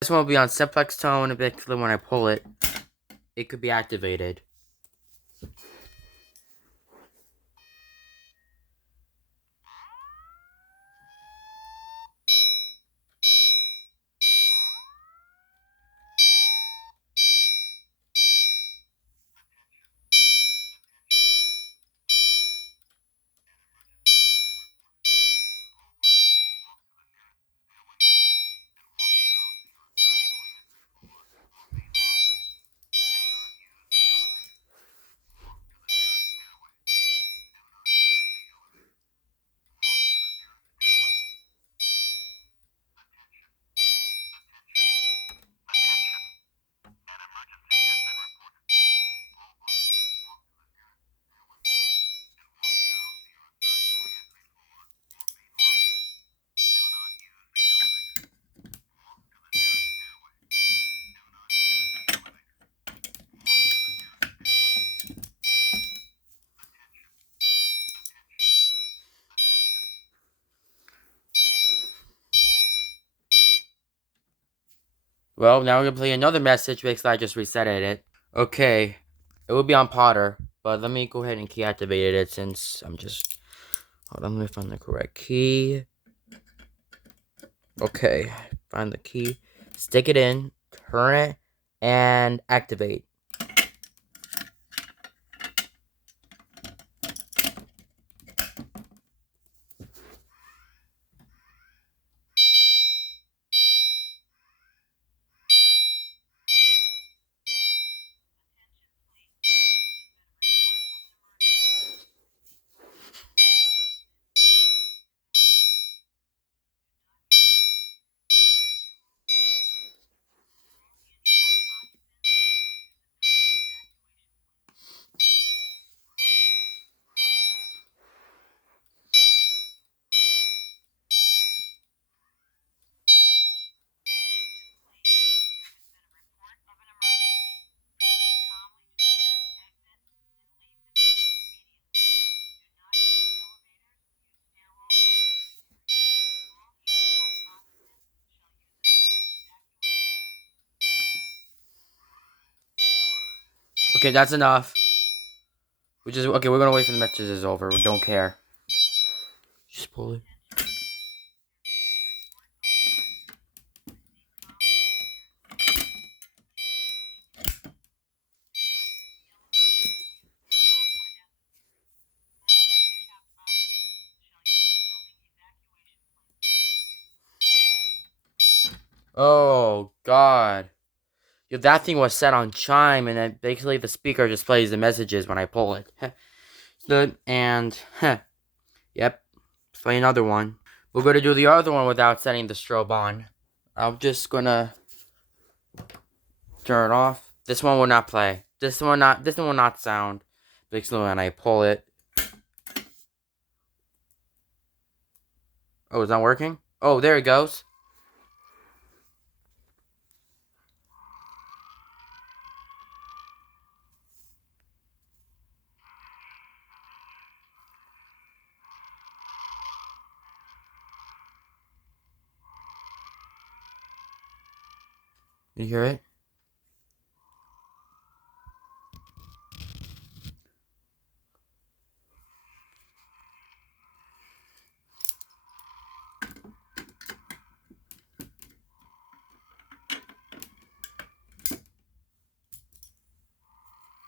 This one will be on simplex tone, and basically when I pull it, it could be activated. Well, now we're gonna play another message because I just resetted it. Okay, it will be on Potter, but let me go ahead and key activate it since I'm just... Hold on, let me find the correct key. Okay, find the key, stick it in, turn it, and activate. Okay, that's enough. Okay, we're gonna wait for the message is over. We don't care. Just pull it. Oh, God. Yeah, that thing was set on chime, and then basically the speaker just plays the messages when I pull it. Yep, let's play another one. We're gonna do the other one without setting the strobe on. I'm just gonna turn it off. This one will not play. This one will not sound. Basically when I pull it. Oh, it's not working? Oh, there it goes. You hear it?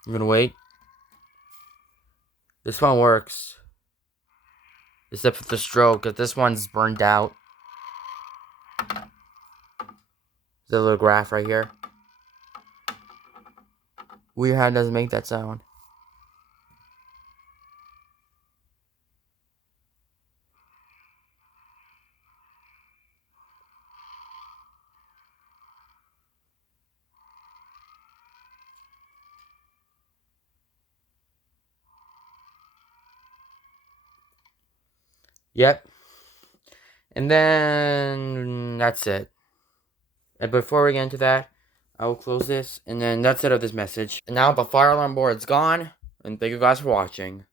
I'm gonna wait. This one works. Except for the stroke, because this one's burned out. The little graph right here. Weird how it doesn't make that sound. Yep. And then that's it. And before we get into that, I will close this, and then that's it of this message. And now the fire alarm board's gone, and thank you guys for watching.